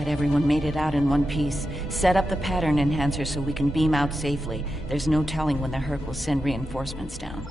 Glad everyone made it out in one piece. Set up the pattern enhancer so we can beam out safely. There's no telling when the Herc will send reinforcements down.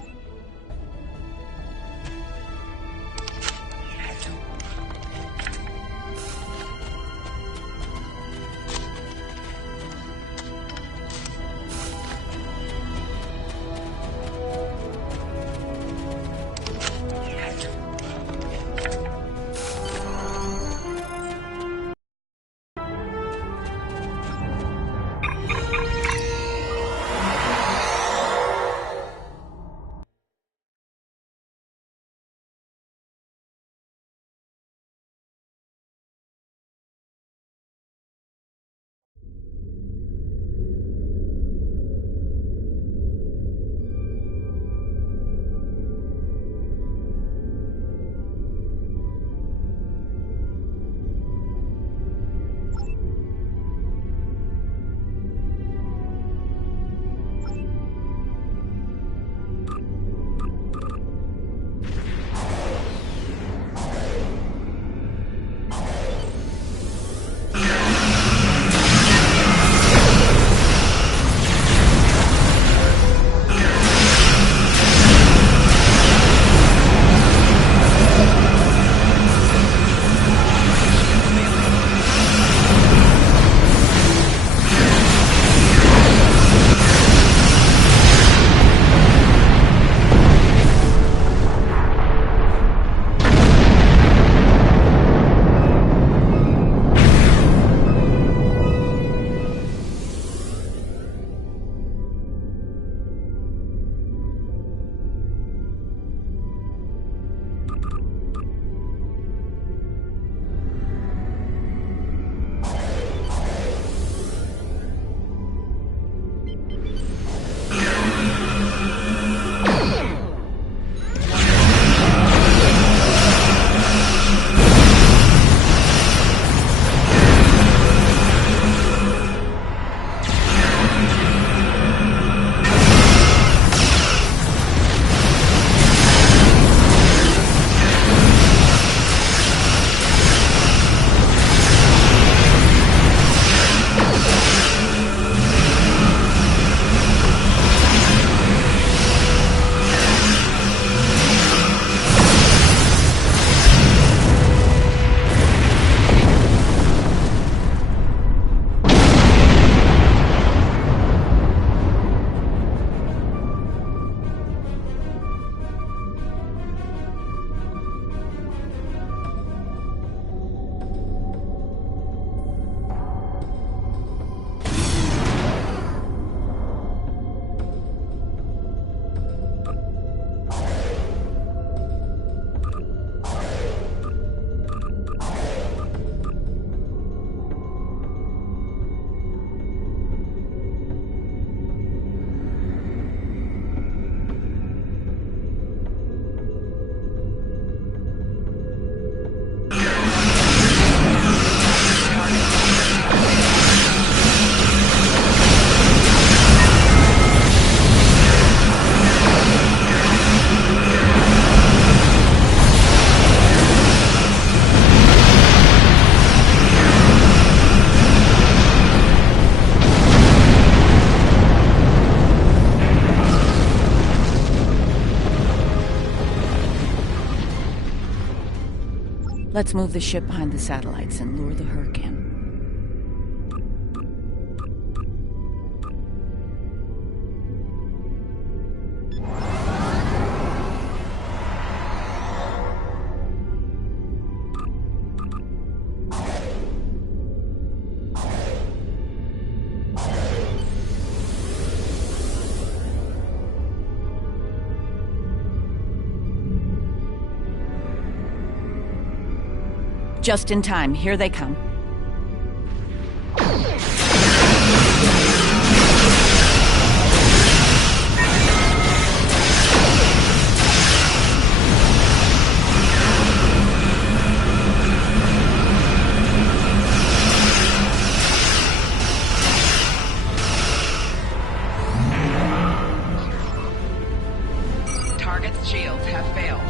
Let's move the ship behind the satellites and lure the Herc in. Just in time. Here they come. Target's shields have failed.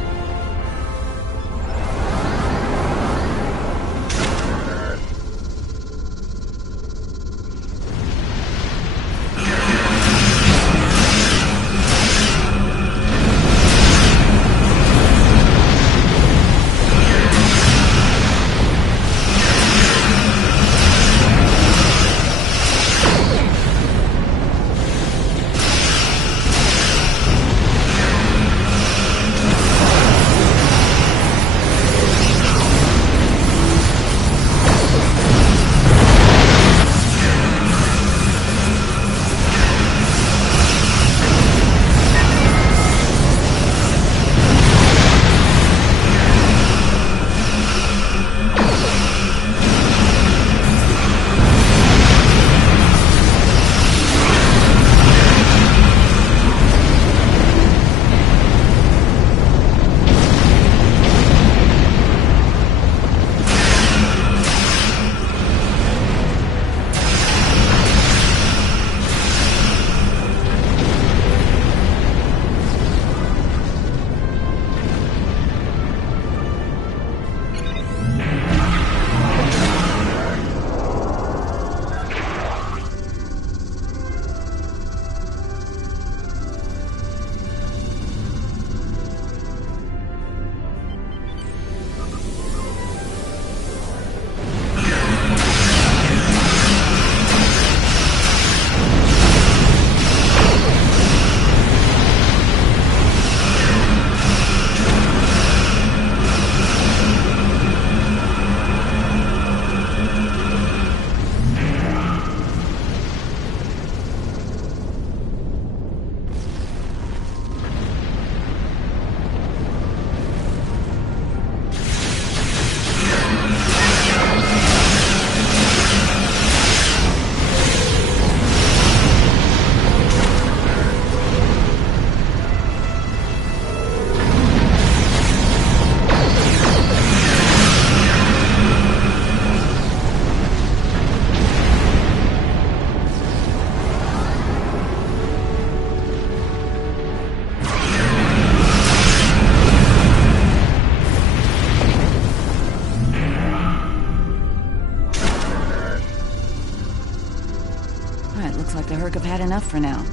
Looks like the Hurk have had enough for now.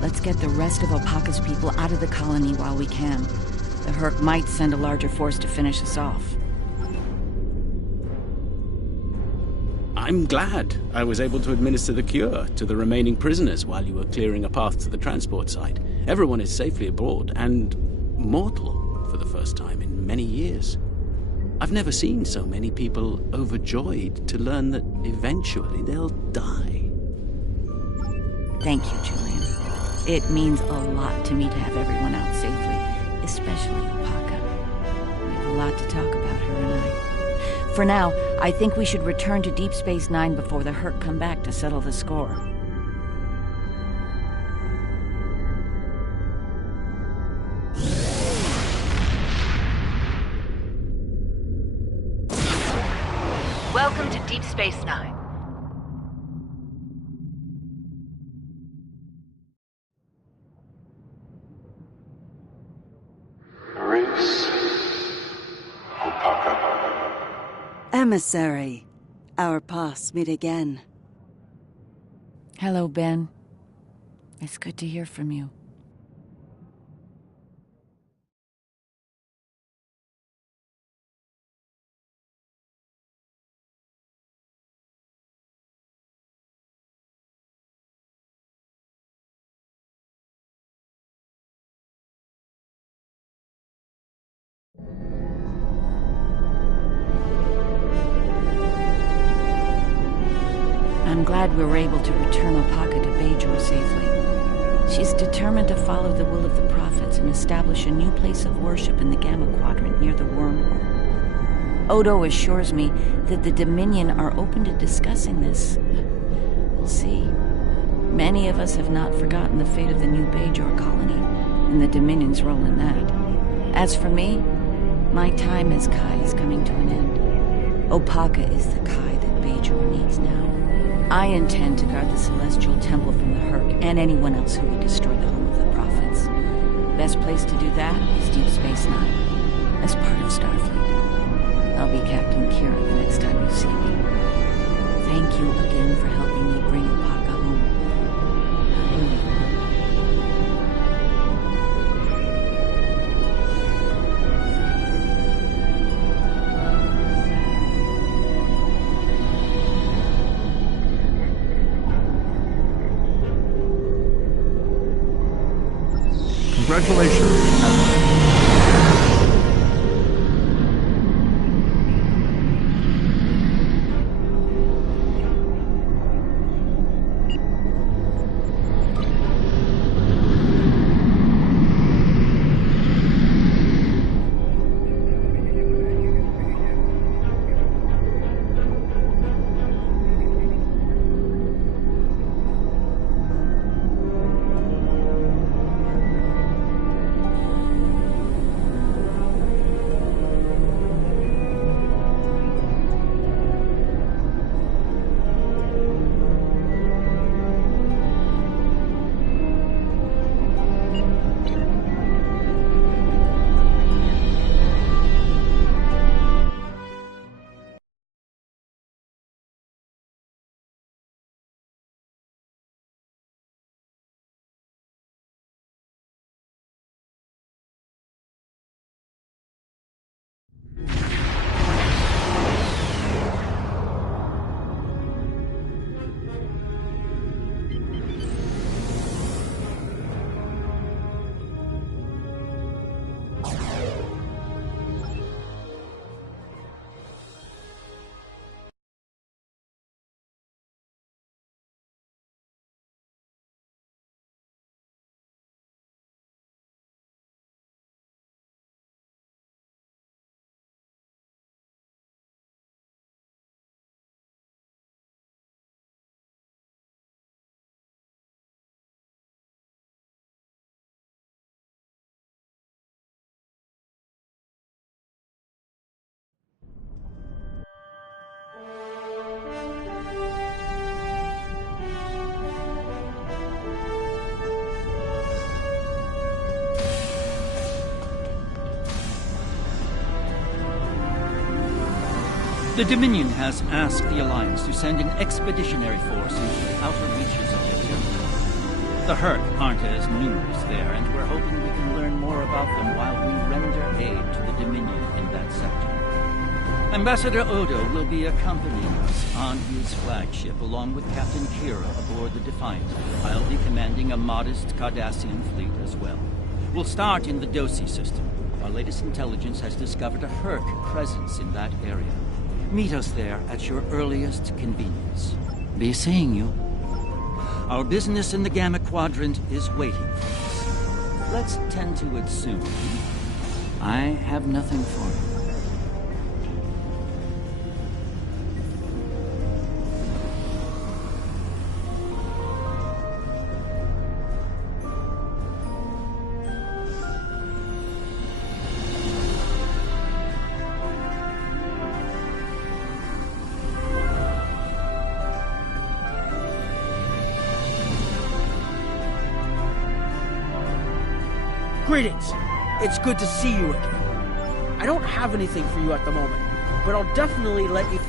Let's get the rest of Opaka's people out of the colony while we can. The Hurk might send a larger force to finish us off. I'm glad I was able to administer the cure to the remaining prisoners while you were clearing a path to the transport site. Everyone is safely aboard, and mortal for the first time in many years. I've never seen so many people overjoyed to learn that eventually they'll die. Thank you, Julian. It means a lot to me to have everyone out safely, especially Opaka. We have a lot to talk about, her and I. For now, I think we should return to Deep Space Nine before the Hurk come back to settle the score. Welcome to Deep Space Nine. Reese. Opaka. Emissary, our paths meet again. Hello, Ben. It's good to hear from you. I'm glad we were able to return Opaka to Bajor safely. She's determined to follow the will of the prophets and establish a new place of worship in the Gamma Quadrant near the wormhole. Odo assures me that the Dominion are open to discussing this. We'll see. Many of us have not forgotten the fate of the new Bajor colony and the Dominion's role in that. As for me, my time as Kai is coming to an end. Opaka is the Kai that Bajor needs now. I intend to guard the Celestial Temple from the Hurk and anyone else who would destroy the home of the Prophets. Best place to do that is Deep Space Nine, as part of Starfleet. I'll be Captain Kira the next time you see me. Thank you again for helping me bring Opaka home. Hallelujah. Congratulations. The Dominion has asked the Alliance to send an expeditionary force into the outer reaches of their territory. The Hurk aren't as numerous there, and we're hoping we can learn more about them while we render aid to the Dominion in that sector. Ambassador Odo will be accompanying us on his flagship, along with Captain Kira aboard the Defiant. I'll be commanding a modest Cardassian fleet as well. We'll start in the Dosi system. Our latest intelligence has discovered a Hurk presence in that area. Meet us there at your earliest convenience. Be seeing you. Our business in the Gamma Quadrant is waiting for us. Let's tend to it soon. I have nothing for you. Greetings. It's good to see you again. I don't have anything for you at the moment, but I'll definitely let you...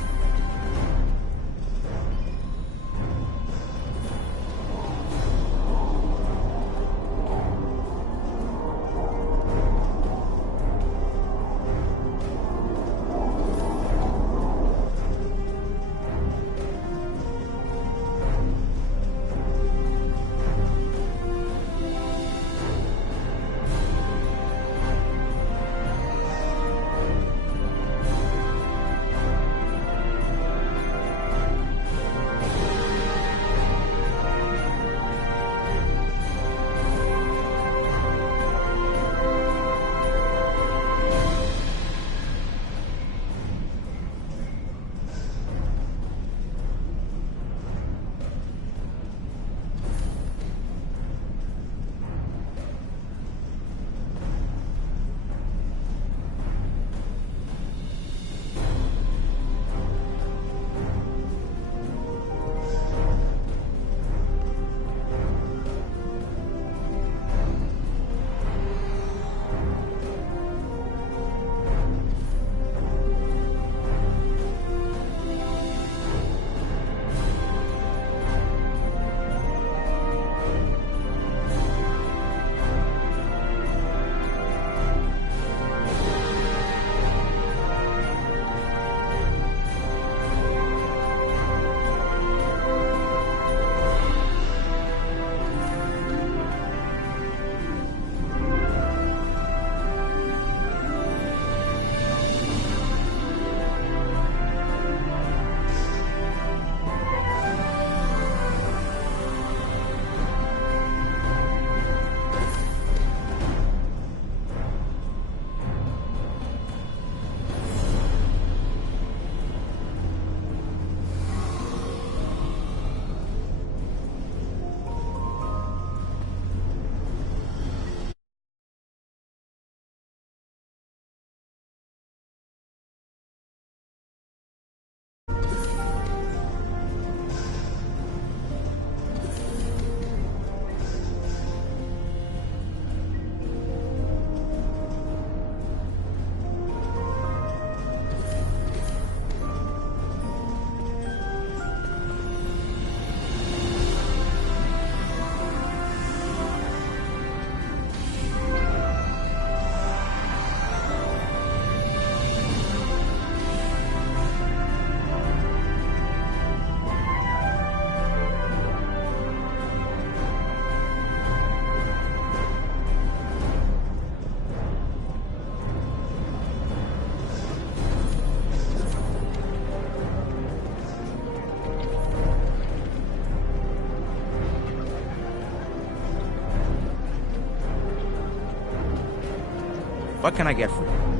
What can I get for you?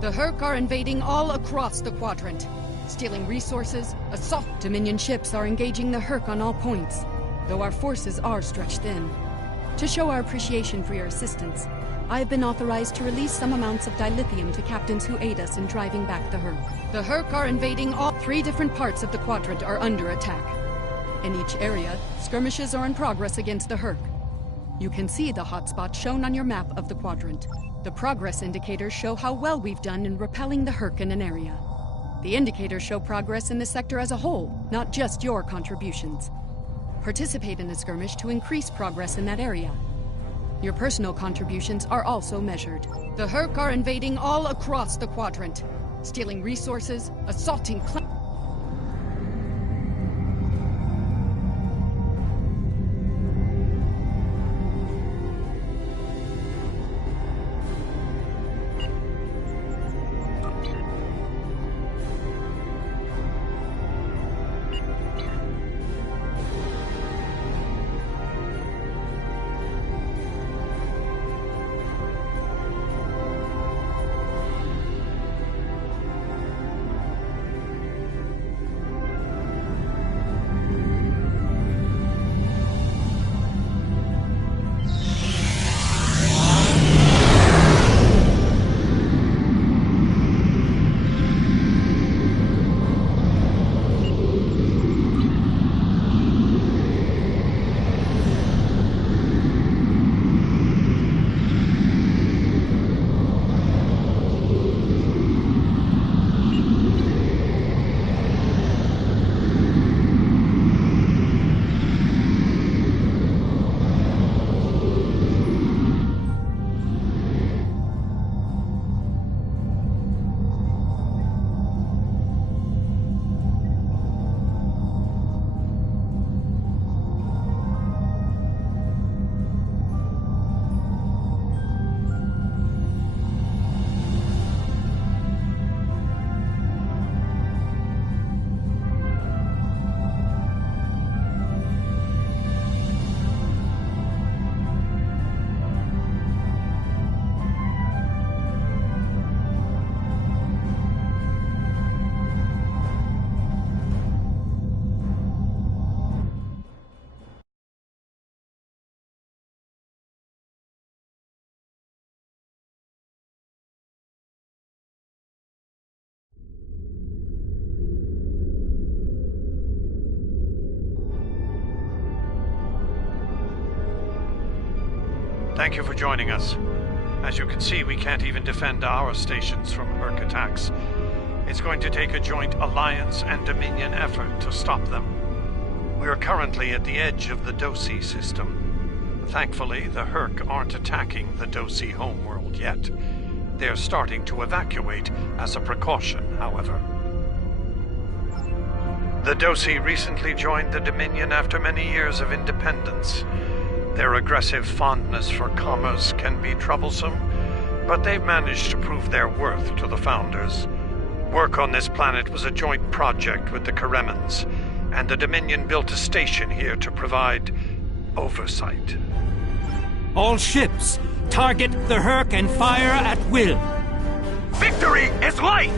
The Hurk are invading all across the quadrant, stealing resources, assault. Dominion ships are engaging the Hurk on all points, though our forces are stretched thin. To show our appreciation for your assistance, I have been authorized to release some amounts of dilithium to captains who aid us in driving back the Hurk. The Hurk are invading all 3 different parts of the quadrant are under attack. In each area, skirmishes are in progress against the Hurk. You can see the hotspots shown on your map of the quadrant. The progress indicators show how well we've done in repelling the Hurk in an area. The indicators show progress in the sector as a whole, not just your contributions. Participate in the skirmish to increase progress in that area. Your personal contributions are also measured. The Hurk are invading all across the quadrant, stealing resources, assaulting Thank you for joining us. As you can see, we can't even defend our stations from Hurk attacks. It's going to take a joint Alliance and Dominion effort to stop them. We are currently at the edge of the Dosi system. Thankfully, the Hurk aren't attacking the Dosi homeworld yet. They're starting to evacuate as a precaution, however. The Dosi recently joined the Dominion after many years of independence. Their aggressive fondness for commerce can be troublesome, but they've managed to prove their worth to the Founders. Work on this planet was a joint project with the Karemans, and the Dominion built a station here to provide oversight. All ships, target the Hurk and fire at will. Victory is life!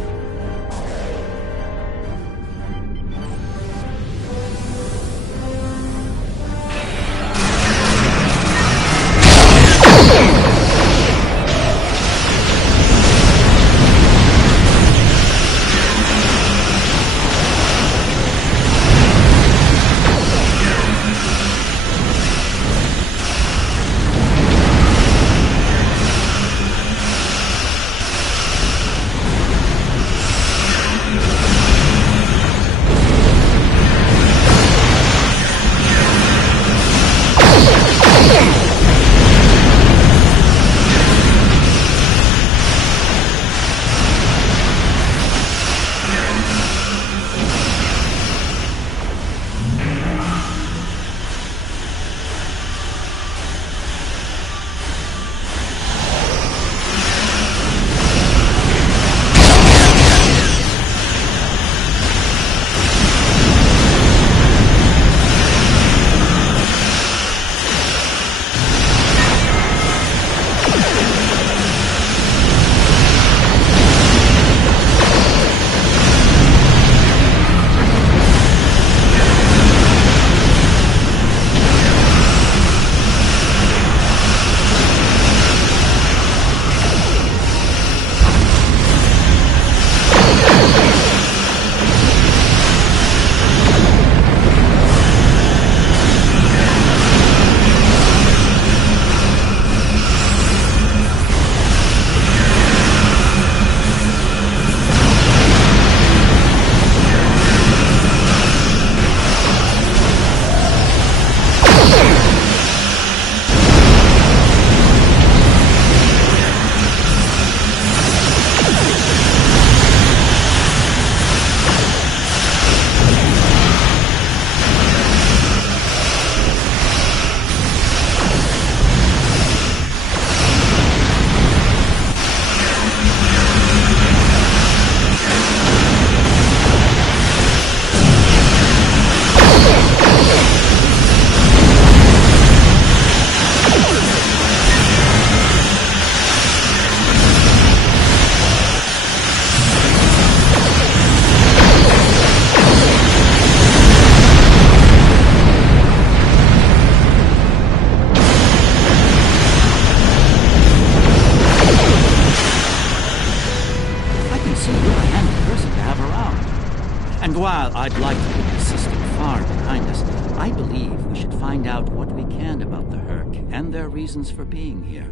While I'd like to put the system far behind us, I believe we should find out what we can about the Herc and their reasons for being here.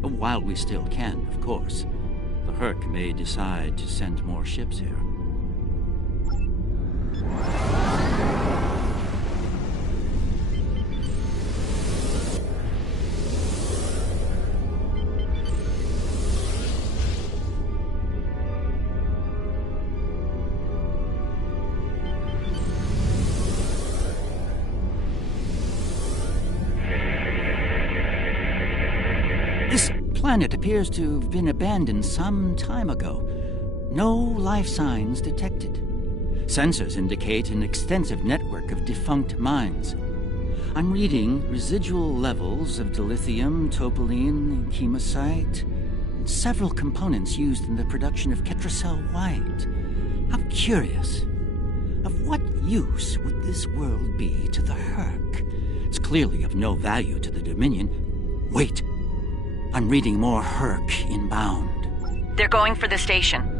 While we still can, of course. The Herc may decide to send more ships here. The planet appears to have been abandoned some time ago. No life signs detected. Sensors indicate an extensive network of defunct mines. I'm reading residual levels of dilithium, topoline, chemosite, and several components used in the production of Ketracel White. I'm curious. Of what use would this world be to the Herc? It's clearly of no value to the Dominion. Wait! I'm reading more Herc inbound. They're going for the station.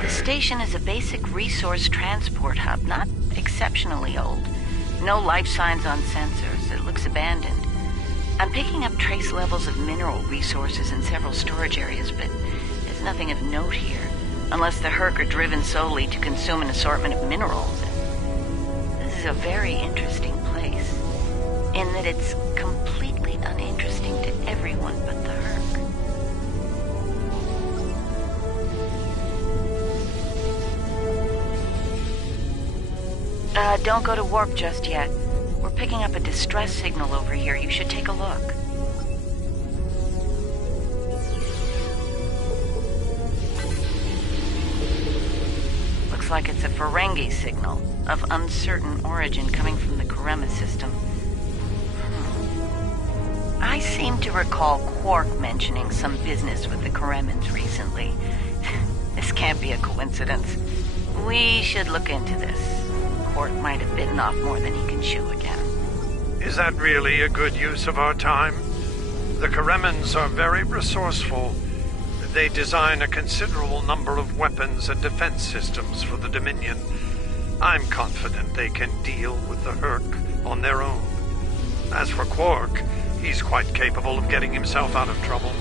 The station is a basic resource transport hub, not exceptionally old. No life signs on sensors. It looks abandoned. I'm picking up trace levels of mineral resources in several storage areas, but there's nothing of note here, unless the Herc are driven solely to consume an assortment of minerals. This is a very interesting place, in that it's completely uninteresting to everyone but the Herc. Don't go to warp just yet. We're picking up a distress signal over here. You should take a look. Looks like it's a Ferengi signal of uncertain origin coming from the Karema system. I seem to recall Quark mentioning some business with the Karemans recently. This can't be a coincidence. We should look into this. Quark might have bitten off more than he can chew again. Is that really a good use of our time? The Karemans are very resourceful. They design a considerable number of weapons and defense systems for the Dominion. I'm confident they can deal with the Herc on their own. As for Quark, he's quite capable of getting himself out of trouble.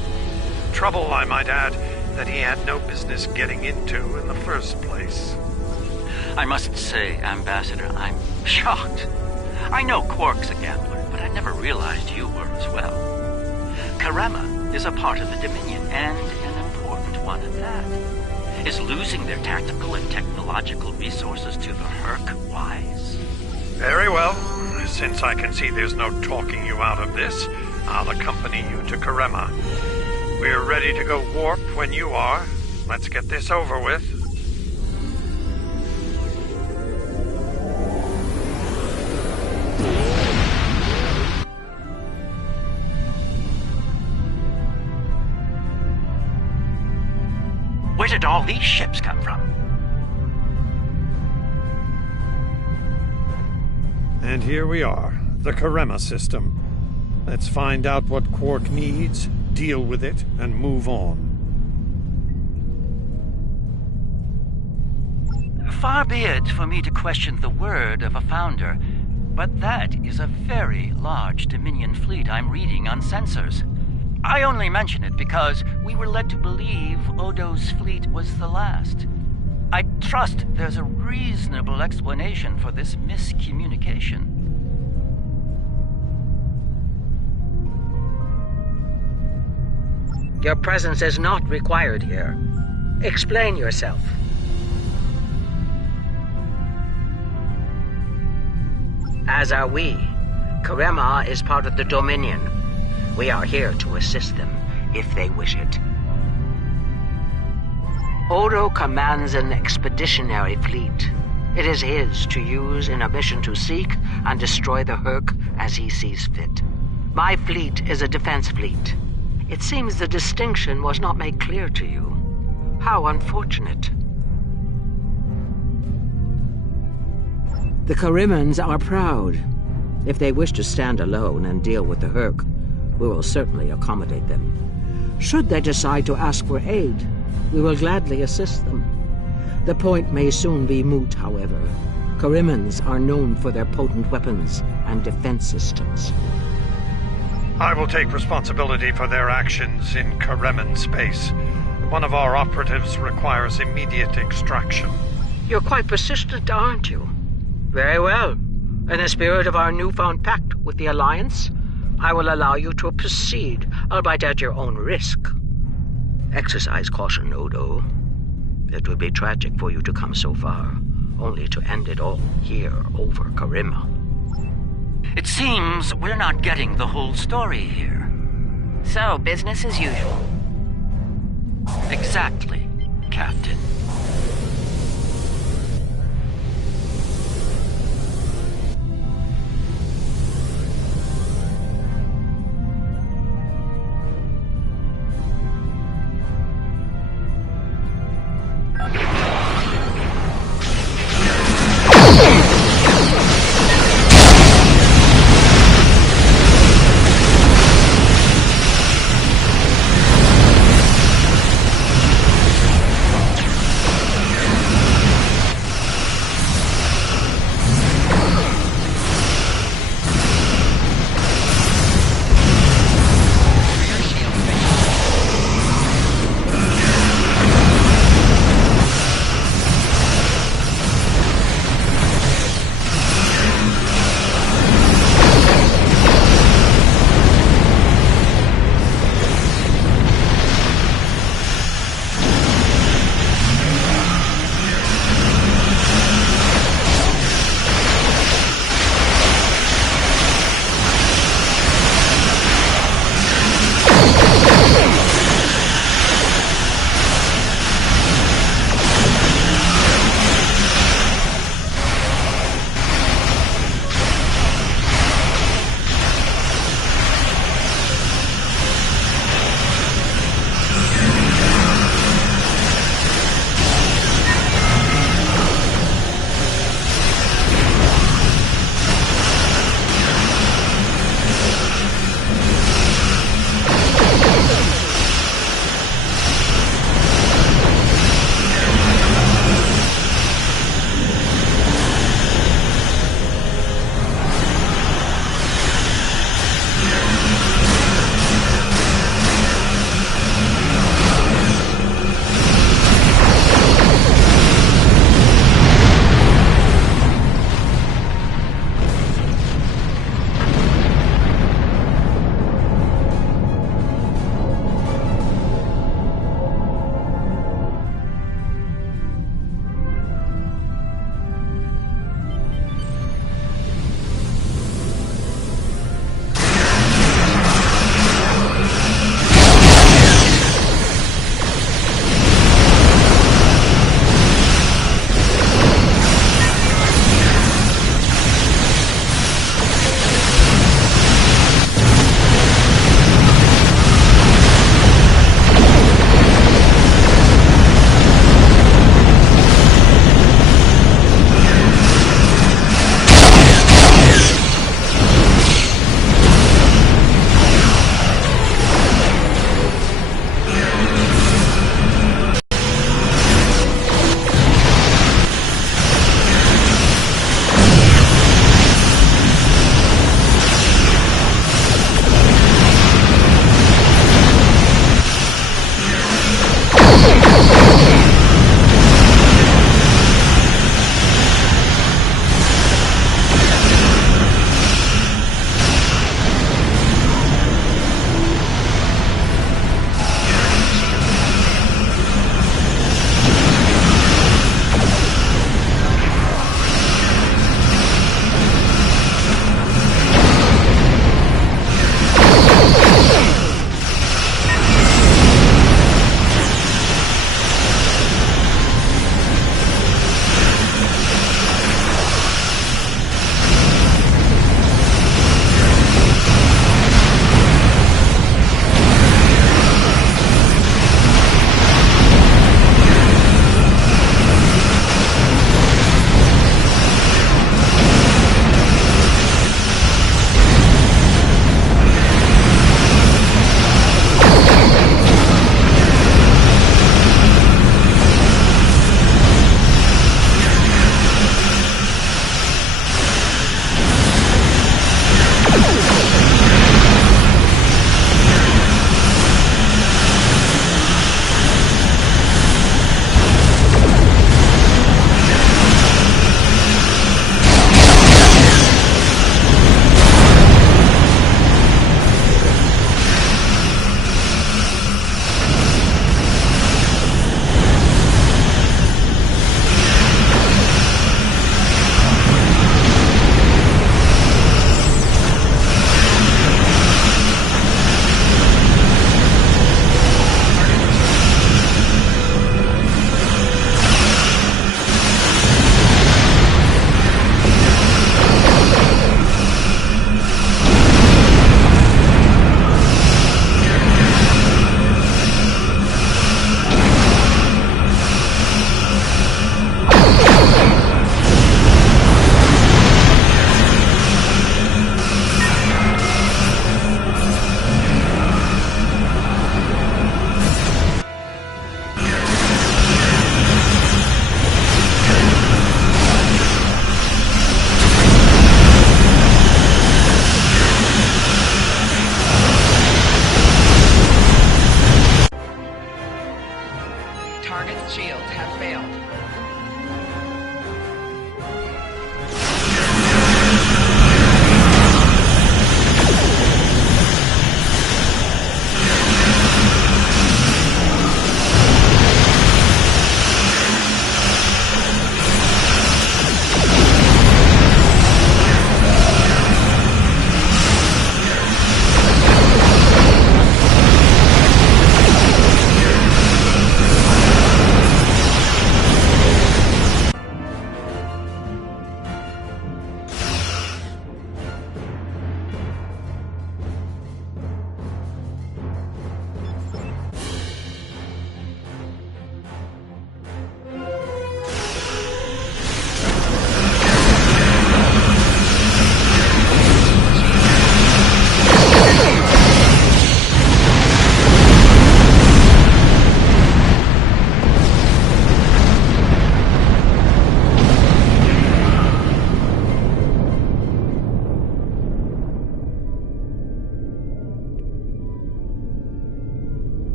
Trouble, I might add, that he had no business getting into in the first place. I must say, Ambassador, I'm shocked. I know Quark's a gambler, but I never realized you were as well. Karema is a part of the Dominion, and an important one at that. Is losing their tactical and technological resources to the Herc wise? Very well. Since I can see there's no talking you out of this, I'll accompany you to Karema. We're ready to go warp when you are. Let's get this over with. Where did all these ships come from? And here we are, the Karema system. Let's find out what Quark needs, deal with it, and move on. Far be it for me to question the word of a founder, but that is a very large Dominion fleet I'm reading on sensors. I only mention it because we were led to believe Odo's fleet was the last. I trust there's a reasonable explanation for this miscommunication. Your presence is not required here. Explain yourself. As are we. Karema is part of the Dominion. We are here to assist them, if they wish it. Odo commands an expeditionary fleet. It is his to use in a mission to seek and destroy the Hurk as he sees fit. My fleet is a defense fleet. It seems the distinction was not made clear to you. How unfortunate. The Karimans are proud. If they wish to stand alone and deal with the Hurk, we will certainly accommodate them. Should they decide to ask for aid, we will gladly assist them. The point may soon be moot, however. Karimans are known for their potent weapons and defense systems. I will take responsibility for their actions in Kareman space. One of our operatives requires immediate extraction. You're quite persistent, aren't you? Very well. In the spirit of our newfound pact with the Alliance, I will allow you to proceed, albeit at your own risk. Exercise caution, Odo. It would be tragic for you to come so far, only to end it all here over Karema. It seems we're not getting the whole story here. So, business as usual. Exactly, Captain.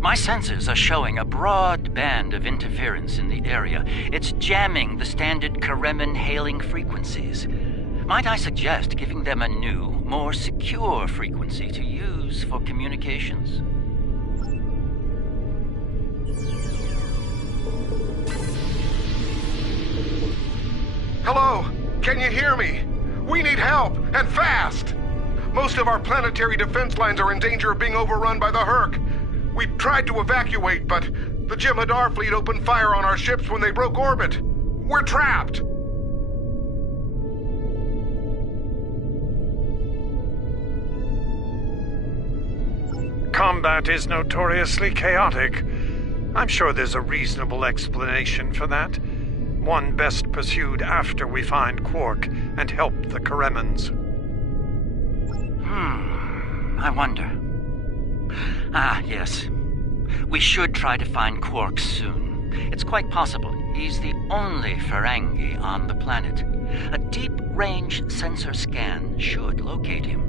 My sensors are showing a broad band of interference in the area. It's jamming the standard Karemen hailing frequencies. Might I suggest giving them a new, more secure frequency to use for communications? Hello? Can you hear me? We need help, and fast! Most of our planetary defense lines are in danger of being overrun by the Hurk. We tried to evacuate, but the Jem'Hadar fleet opened fire on our ships when they broke orbit. We're trapped! Combat is notoriously chaotic. I'm sure there's a reasonable explanation for that. One best pursued after we find Quark and help the Karemans. I wonder. Yes. We should try to find Quark soon. It's quite possible he's the only Ferengi on the planet. A deep-range sensor scan should locate him.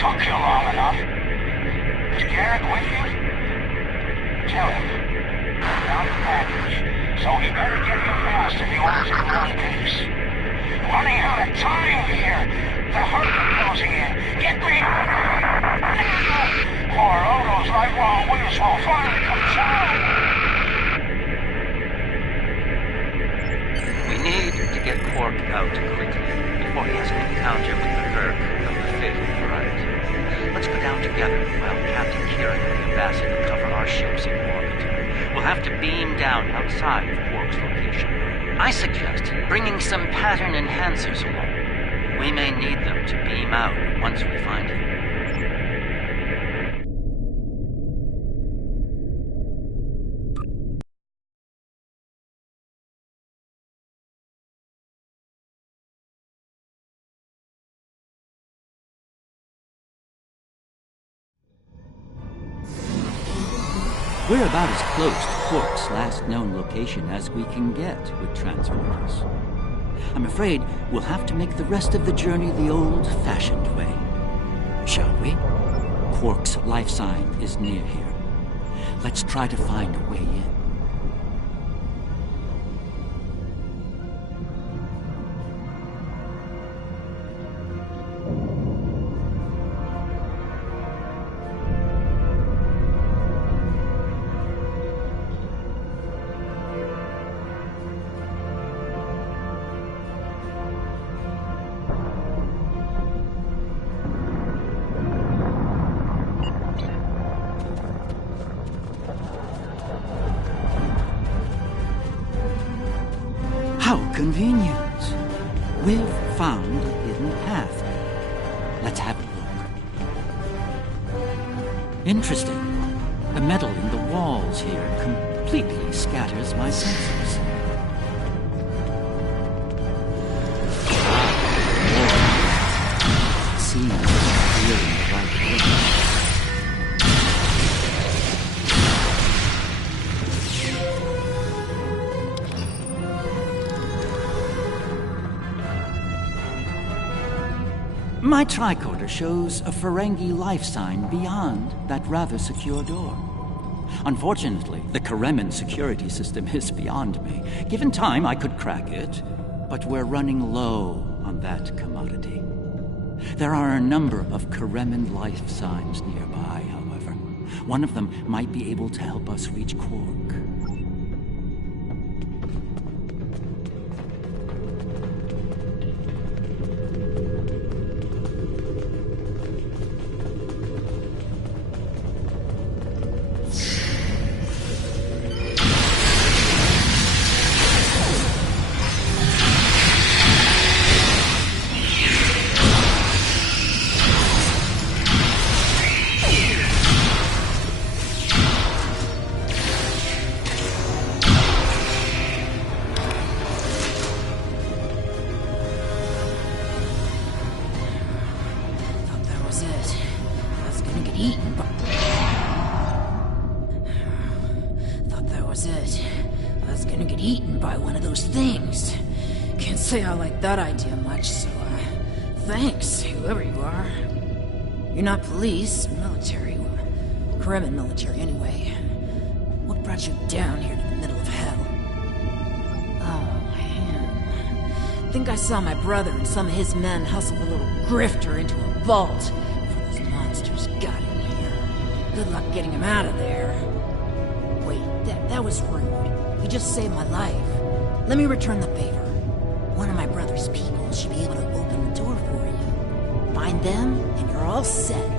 Took you long enough. Is Garrick with you? Tell him. Found the package, so he better get here fast if he wants to go in peace. Running out of time here. The Hurk are closing in. Get me! Poor Odo's right while Winterswell finally comes out. We need to get Quark out quickly, before he has an encounter with the Hurk of the fatal variety. Let's go down together while Captain Kieran and the ambassador cover our ships in orbit. We'll have to beam down outside of Quark's location. I suggest bringing some pattern enhancers along. We may need them to beam out once we find him. We're about as close to Quark's last known location as we can get with transporters. I'm afraid we'll have to make the rest of the journey the old-fashioned way. Shall we? Quark's life sign is near here. Let's try to find a way in. Convenient. We've found a hidden path. Let's have a look. Interesting. The metal in the walls here completely scatters my sensors. Seems we're in the right place. My tricorder shows a Ferengi life sign beyond that rather secure door. Unfortunately, the Karemen security system is beyond me. Given time, I could crack it, but we're running low on that commodity. There are a number of Karemen life signs nearby, however. One of them might be able to help us reach Quark. eaten by... Thought that was it. I was gonna get eaten by one of those things. Can't say I like that idea much, so, thanks, whoever you are. You're not police, military, Kremen military anyway. What brought you down here to the middle of hell? Oh, him. Think I saw my brother and some of his men hustle a little grifter into a vault before those monsters got in here. Good luck getting him out of there. Wait, that was rude. You just saved my life. Let me return the favor. One of my brother's people should be able to open the door for you. Find them, and you're all set.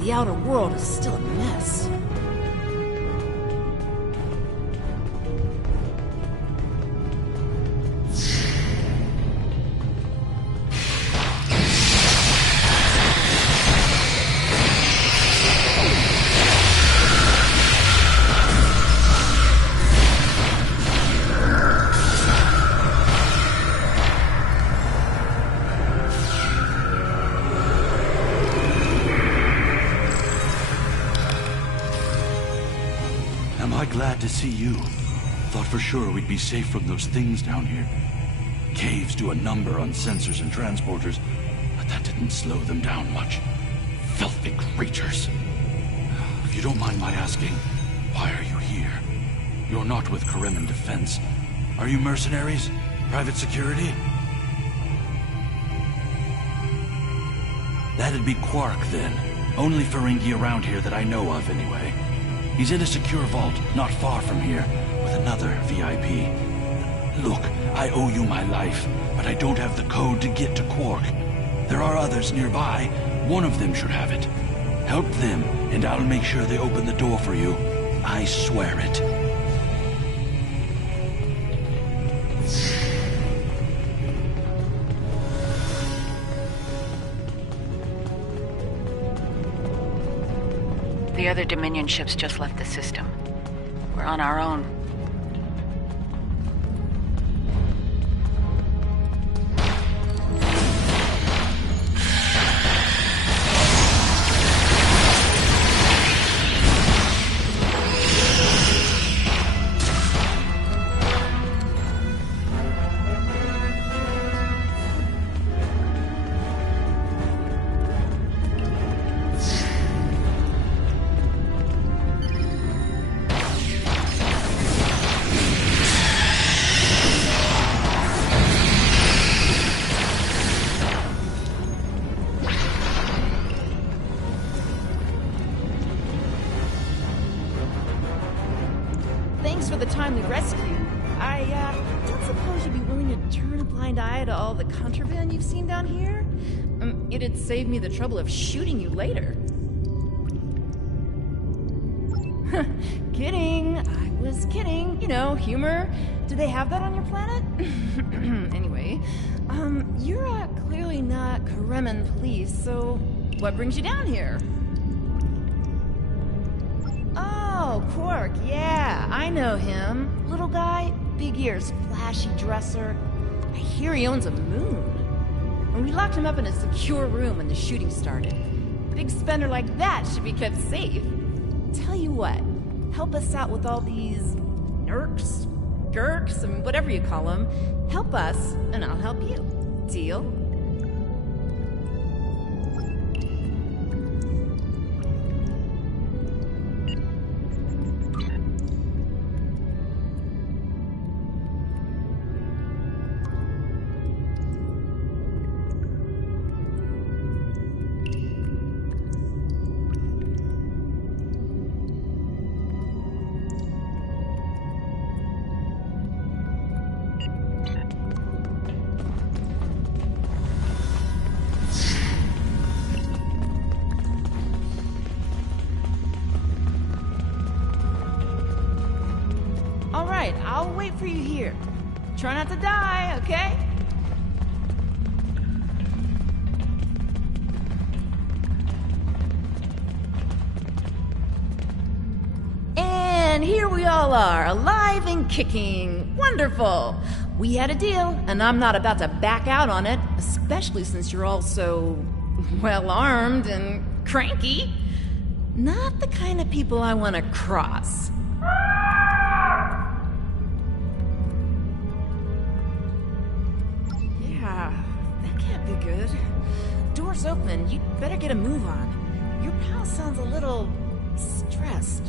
The outer world is still a mess. Glad to see you. Thought for sure we'd be safe from those things down here. Caves do a number on sensors and transporters, but that didn't slow them down much. Filthy creatures. If you don't mind my asking, why are you here? You're not with Kremen Defense. Are you mercenaries? Private security? That'd be Quark, then. Only Ferengi around here that I know of, anyway. He's in a secure vault, not far from here, with another VIP. Look, I owe you my life, but I don't have the code to get to Quark. There are others nearby. One of them should have it. Help them, and I'll make sure they open the door for you. I swear it. The other Dominion ships just left the system. We're on our own. Thanks for the timely rescue. I don't suppose you'd be willing to turn a blind eye to all the contraband you've seen down here? It'd save me the trouble of shooting you later. Kidding. I was kidding. You know, humor. Do they have that on your planet? Anyway, you're clearly not Kremen police, so what brings you down here? Oh, Quark, yeah, I know him. Little guy, big ears, flashy dresser. I hear he owns a moon. And we locked him up in a secure room when the shooting started. Big spender like that should be kept safe. Tell you what, help us out with all these nerks, gurks, and whatever you call them. Help us, and I'll help you. Deal? wait for you here. Try not to die, okay? And here we all are, alive and kicking. Wonderful. We had a deal, and I'm not about to back out on it, especially since you're all so well-armed and cranky. Not the kind of people I want to cross. Yeah, that can't be good. Door's open. You better get a move on. Your pal sounds a little stressed.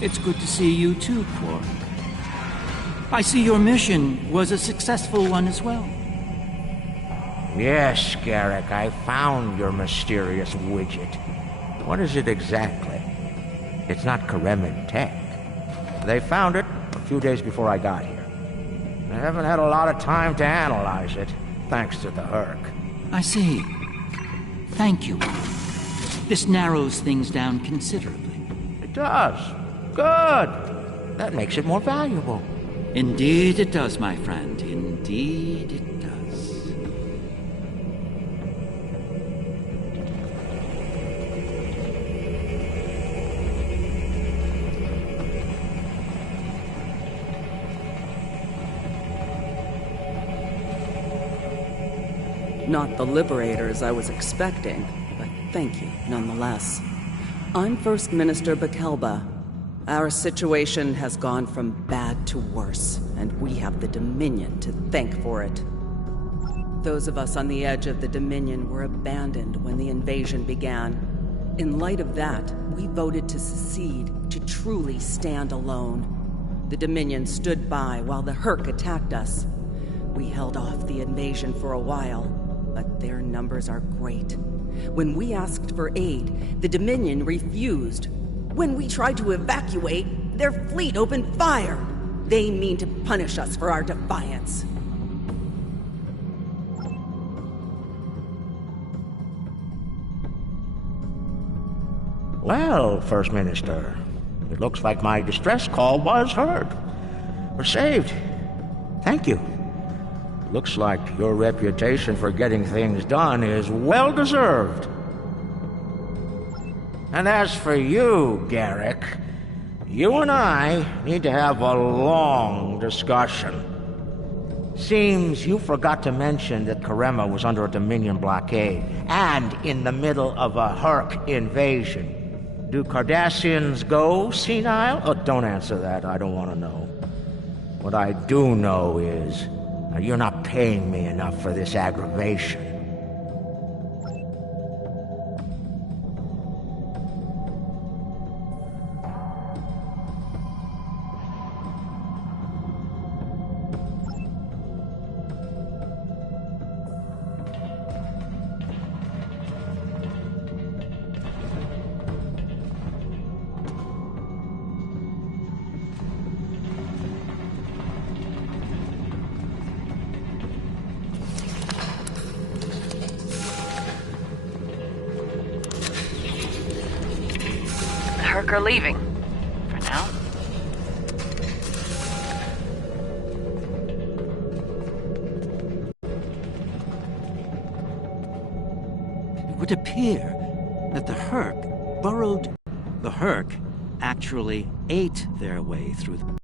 It's good to see you too, Quark. I see your mission was a successful one as well. Yes, Garrick, I found your mysterious widget. What is it exactly? It's not Karemin tech. They found it a few days before I got here. I haven't had a lot of time to analyze it, thanks to the Herc. I see. Thank you. This narrows things down considerably. It does. Good. That makes it more valuable. Indeed it does, my friend. Indeed it does. Not the liberators I was expecting, but thank you nonetheless. I'm First Minister Bekelba. Our situation has gone from bad to worse, and we have the Dominion to thank for it. Those of us on the edge of the Dominion were abandoned when the invasion began. In light of that, we voted to secede, to truly stand alone. The Dominion stood by while the Herc attacked us. We held off the invasion for a while, but their numbers are great. When we asked for aid, the Dominion refused. When we tried to evacuate, their fleet opened fire. They mean to punish us for our defiance. Well, First Minister, it looks like my distress call was heard. We're saved. Thank you. Looks like your reputation for getting things done is well deserved. And as for you, Garrick, you and I need to have a long discussion. Seems you forgot to mention that Karema was under a Dominion blockade and in the middle of a Herc invasion. Do Cardassians go senile? Oh, don't answer that. I don't want to know. What I do know is you're not paying me enough for this aggravation. Herc are leaving. For now. It would appear that the Herc burrowed... The Herc actually ate their way through the...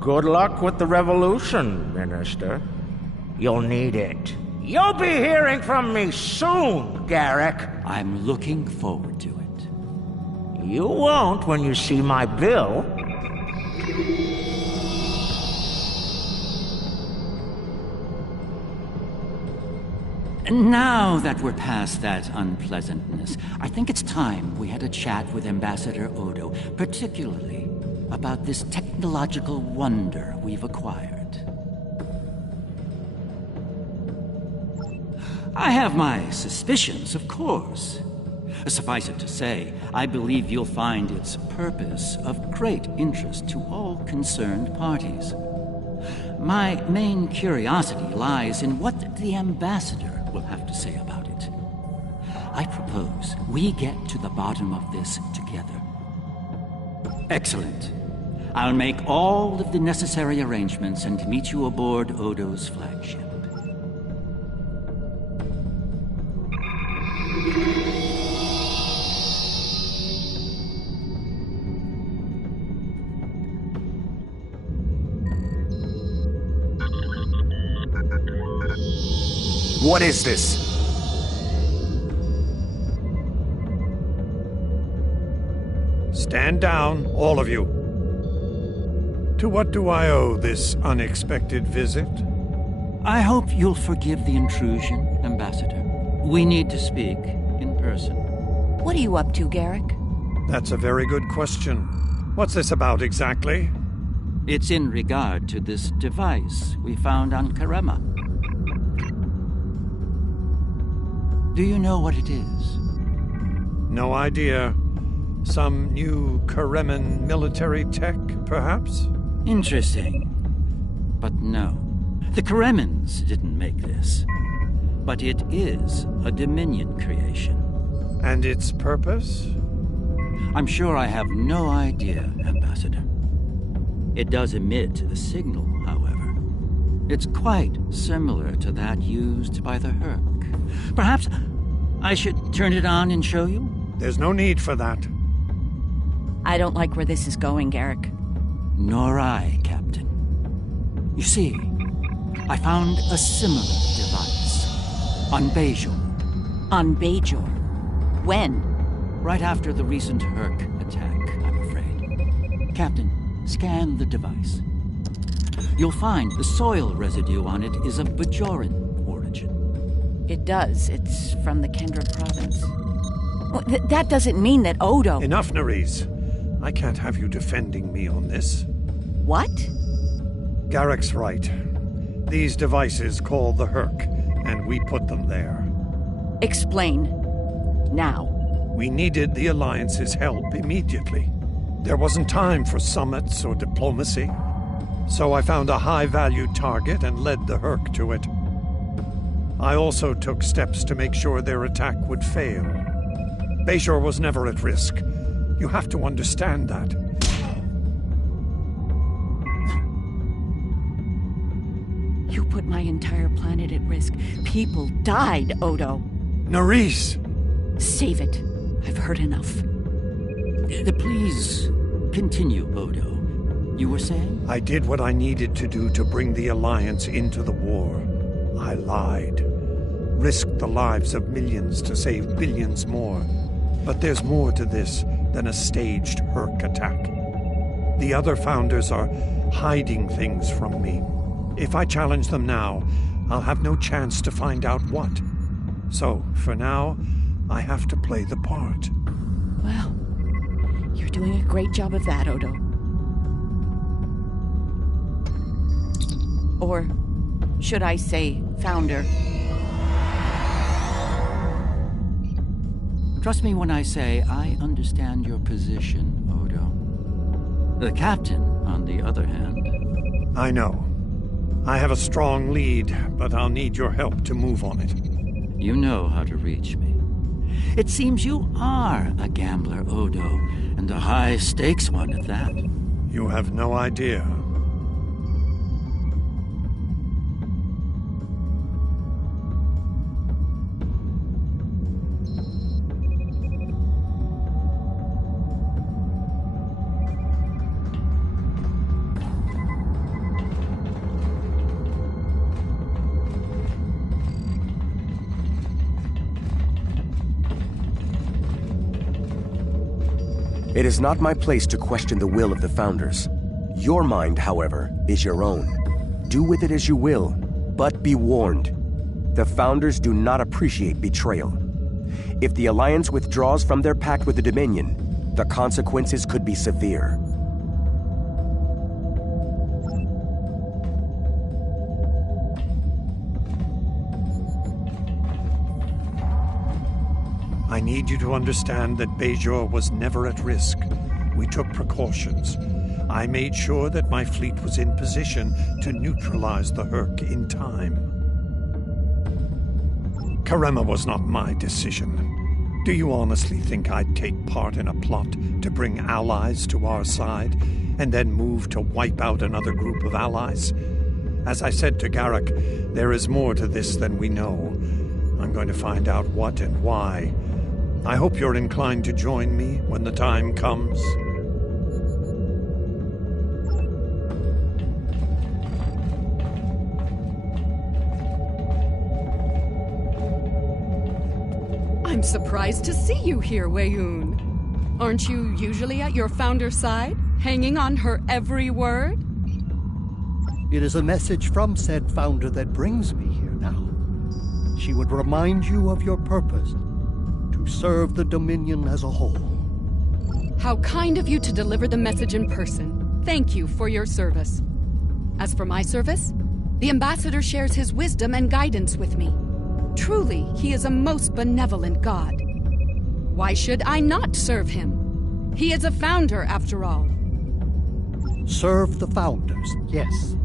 Good luck with the revolution, Minister. You'll need it. You'll be hearing from me soon, Garrick. I'm looking forward to it. You won't when you see my bill. Now that we're past that unpleasantness, I think it's time we had a chat with Ambassador Odo, particularly about this technological wonder we've acquired. I have my suspicions, of course. Suffice it to say, I believe you'll find its purpose of great interest to all concerned parties. My main curiosity lies in what the Ambassador will have to say about it. I propose we get to the bottom of this together. Excellent. I'll make all of the necessary arrangements and meet you aboard Odo's flagship. What is this? Stand down, all of you. To what do I owe this unexpected visit? I hope you'll forgive the intrusion, Ambassador. We need to speak in person. What are you up to, Garrick? That's a very good question. What's this about exactly? It's in regard to this device we found on Karema. Do you know what it is? No idea. Some new Kareman military tech, perhaps? Interesting. But no. The Karemans didn't make this. But it is a Dominion creation. And its purpose? I'm sure I have no idea, Ambassador. It does emit a signal, however. It's quite similar to that used by the Herc. Perhaps I should turn it on and show you? There's no need for that. I don't like where this is going, Garrick. Nor I, Captain. You see, I found a similar device on Bajor. On Bajor? When? Right after the recent Herc attack, I'm afraid. Captain, scan the device. You'll find the soil residue on it is of Bajoran origin. It does. It's from the Kendra province. Well, that doesn't mean that Odo... Enough, Nerys. I can't have you defending me on this. What? Garrick's right. These devices call the Herc, and we put them there. Explain. Now. We needed the Alliance's help immediately. There wasn't time for summits or diplomacy. So I found a high-value target and led the Herc to it. I also took steps to make sure their attack would fail. Bajor was never at risk. You have to understand that. You put my entire planet at risk. People died, Odo. Nerys! Save it. I've heard enough. Please continue, Odo. You were saying? I did what I needed to do to bring the Alliance into the war. I lied. Risked the lives of millions to save billions more. But there's more to this than a staged Herc attack. The other founders are hiding things from me. If I challenge them now, I'll have no chance to find out what. So, for now, I have to play the part. Well, you're doing a great job of that, Odo. Or should I say, founder? Trust me when I say I understand your position, Odo. The captain, on the other hand... I know. I have a strong lead, but I'll need your help to move on it. You know how to reach me. It seems you are a gambler, Odo, and a high-stakes one at that. You have no idea. It is not my place to question the will of the Founders. Your mind, however, is your own. Do with it as you will, but be warned. The Founders do not appreciate betrayal. If the Alliance withdraws from their pact with the Dominion, the consequences could be severe. I need you to understand that Bajor was never at risk. We took precautions. I made sure that my fleet was in position to neutralize the Hurk in time. Karema was not my decision. Do you honestly think I'd take part in a plot to bring allies to our side, and then move to wipe out another group of allies? As I said to Garrick, there is more to this than we know. I'm going to find out what and why. I hope you're inclined to join me when the time comes. I'm surprised to see you here, Weyoun. Aren't you usually at your Founder's side, hanging on her every word? It is a message from said Founder that brings me here now. She would remind you of your purpose, to serve the Dominion as a whole. How kind of you to deliver the message in person. Thank you for your service. As for my service, the Ambassador shares his wisdom and guidance with me. Truly, he is a most benevolent god. Why should I not serve him? He is a Founder, after all. Serve the Founders, yes,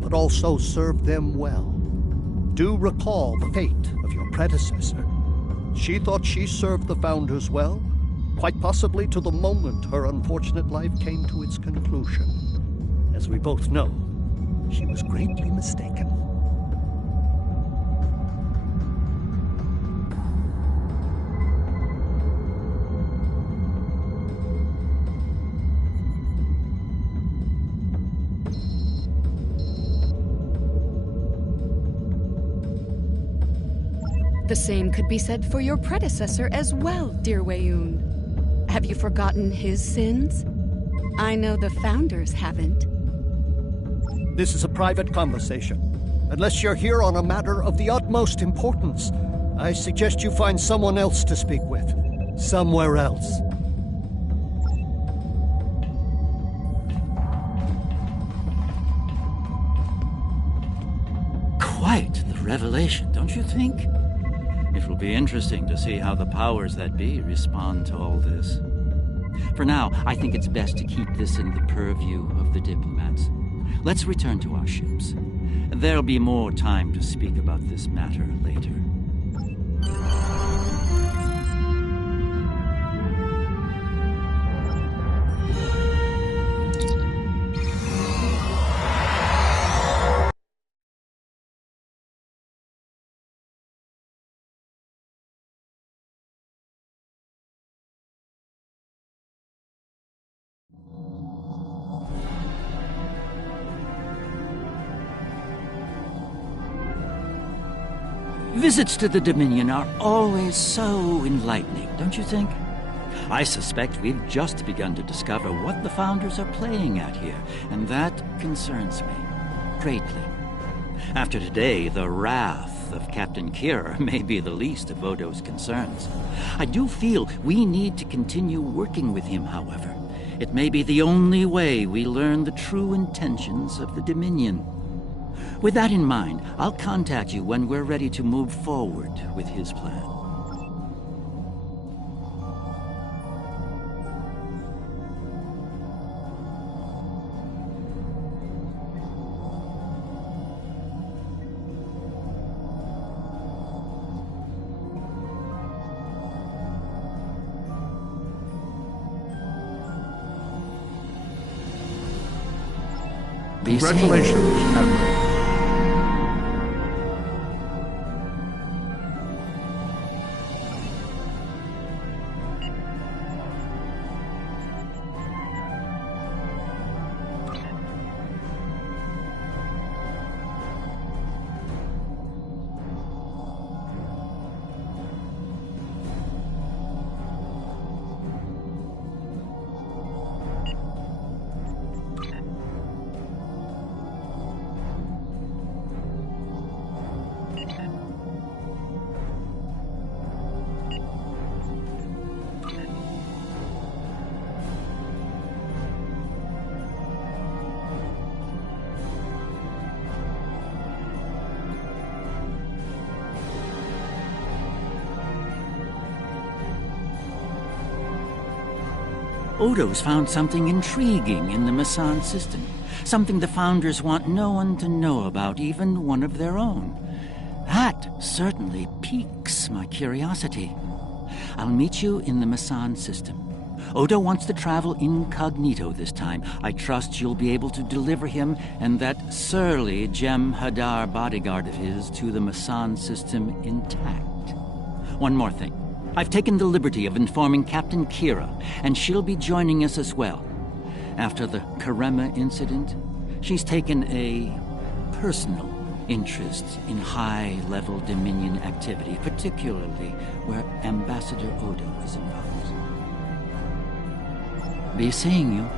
but also serve them well. Do recall the fate of your predecessor. She thought she served the Founders well, quite possibly to the moment her unfortunate life came to its conclusion. As we both know, she was greatly mistaken. The same could be said for your predecessor as well, dear Weyoun. Have you forgotten his sins? I know the Founders haven't. This is a private conversation. Unless you're here on a matter of the utmost importance, I suggest you find someone else to speak with. Somewhere else. Quite the revelation, don't you think? It will be interesting to see how the powers that be respond to all this. For now, I think it's best to keep this in the purview of the diplomats. Let's return to our ships. There'll be more time to speak about this matter later. Visits to the Dominion are always so enlightening, don't you think? I suspect we've just begun to discover what the Founders are playing at here, and that concerns me greatly. After today, the wrath of Captain Kira may be the least of Odo's concerns. I do feel we need to continue working with him, however. It may be the only way we learn the true intentions of the Dominion. With that in mind, I'll contact you when we're ready to move forward with his plan. Congratulations, Admiral. Odo's found something intriguing in the Masan system. Something the Founders want no one to know about, even one of their own. That certainly piques my curiosity. I'll meet you in the Masan system. Odo wants to travel incognito this time. I trust you'll be able to deliver him and that surly Jem'Hadar bodyguard of his to the Masan system intact. One more thing. I've taken the liberty of informing Captain Kira, and she'll be joining us as well. After the Karema incident, she's taken a personal interest in high-level Dominion activity, particularly where Ambassador Odo is involved. Be seeing you.